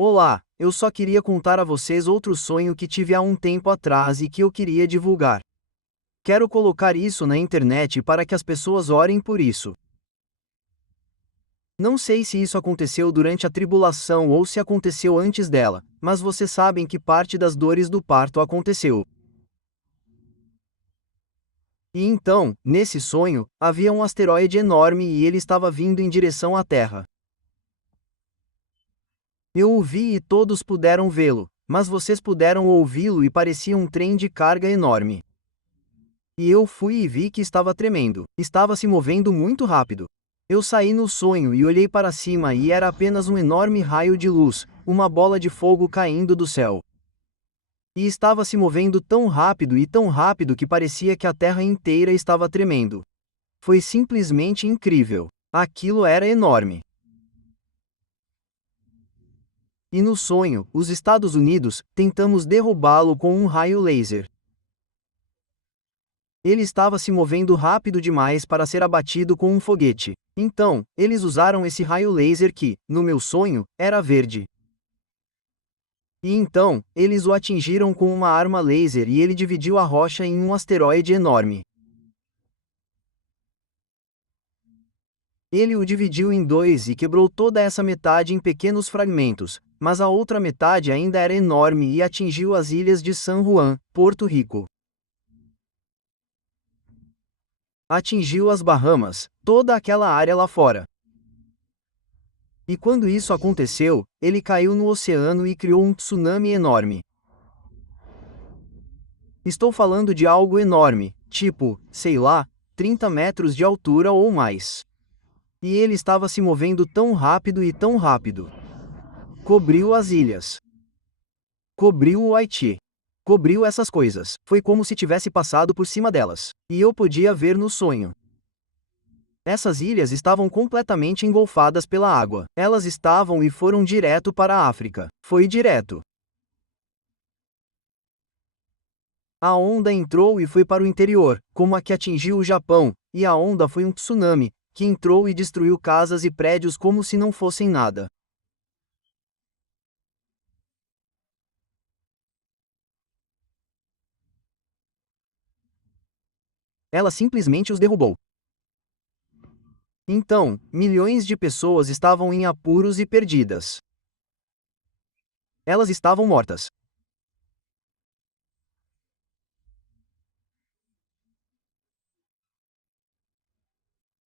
Olá, eu só queria contar a vocês outro sonho que tive há um tempo atrás e que eu queria divulgar. Quero colocar isso na internet para que as pessoas orem por isso. Não sei se isso aconteceu durante a tribulação ou se aconteceu antes dela, mas vocês sabem que parte das dores do parto aconteceu. E então, nesse sonho, havia um asteroide enorme e ele estava vindo em direção à Terra. Eu o vi e todos puderam vê-lo, mas vocês puderam ouvi-lo e parecia um trem de carga enorme. E eu fui e vi que estava tremendo, estava se movendo muito rápido. Eu saí no sonho e olhei para cima e era apenas um enorme raio de luz, uma bola de fogo caindo do céu. E estava se movendo tão rápido e tão rápido que parecia que a terra inteira estava tremendo. Foi simplesmente incrível. Aquilo era enorme. E no sonho, os Estados Unidos, tentamos derrubá-lo com um raio laser. Ele estava se movendo rápido demais para ser abatido com um foguete. Então, eles usaram esse raio laser que, no meu sonho, era verde. E então, eles o atingiram com uma arma laser e ele dividiu a rocha em um asteroide enorme. Ele o dividiu em dois e quebrou toda essa metade em pequenos fragmentos, mas a outra metade ainda era enorme e atingiu as ilhas de San Juan, Porto Rico. Atingiu as Bahamas, toda aquela área lá fora. E quando isso aconteceu, ele caiu no oceano e criou um tsunami enorme. Estou falando de algo enorme, tipo, sei lá, 30 metros de altura ou mais. E ele estava se movendo tão rápido e tão rápido. Cobriu as ilhas. Cobriu o Haiti. Cobriu essas coisas. Foi como se tivesse passado por cima delas. E eu podia ver no sonho. Essas ilhas estavam completamente engolfadas pela água. Elas estavam e foram direto para a África. Foi direto. A onda entrou e foi para o interior, como a que atingiu o Japão, e a onda foi um tsunami, que entrou e destruiu casas e prédios como se não fossem nada. Ela simplesmente os derrubou. Então, milhões de pessoas estavam em apuros e perdidas. Elas estavam mortas.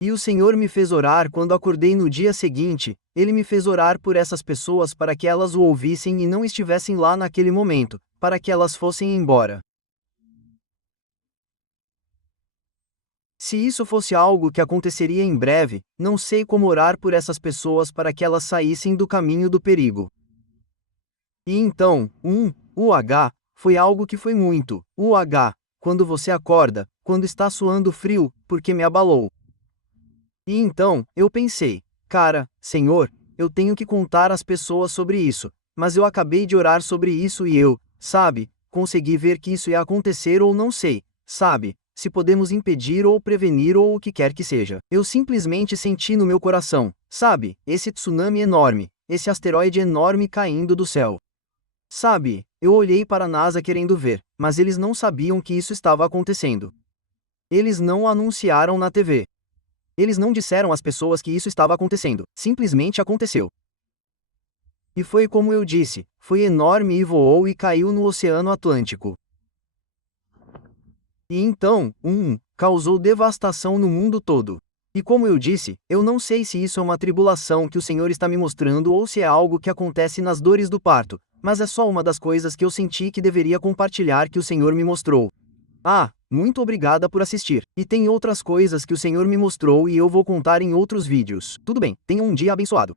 E o Senhor me fez orar quando acordei no dia seguinte, Ele me fez orar por essas pessoas para que elas o ouvissem e não estivessem lá naquele momento, para que elas fossem embora. Se isso fosse algo que aconteceria em breve, não sei como orar por essas pessoas para que elas saíssem do caminho do perigo. E então, foi algo que foi muito, quando você acorda, quando está suando frio, porque me abalou. E então, eu pensei, cara, Senhor, eu tenho que contar às pessoas sobre isso, mas eu acabei de orar sobre isso e eu, sabe, consegui ver que isso ia acontecer ou não sei, sabe, se podemos impedir ou prevenir ou o que quer que seja. Eu simplesmente senti no meu coração, sabe, esse tsunami enorme, esse asteroide enorme caindo do céu. Sabe, eu olhei para a NASA querendo ver, mas eles não sabiam que isso estava acontecendo. Eles não anunciaram na TV. Eles não disseram às pessoas que isso estava acontecendo, simplesmente aconteceu. E foi como eu disse, foi enorme e voou e caiu no Oceano Atlântico. E então, causou devastação no mundo todo. E como eu disse, eu não sei se isso é uma tribulação que o Senhor está me mostrando ou se é algo que acontece nas dores do parto, mas é só uma das coisas que eu senti que deveria compartilhar que o Senhor me mostrou. Muito obrigada por assistir. E tem outras coisas que o Senhor me mostrou e eu vou contar em outros vídeos. Tudo bem, tenha um dia abençoado.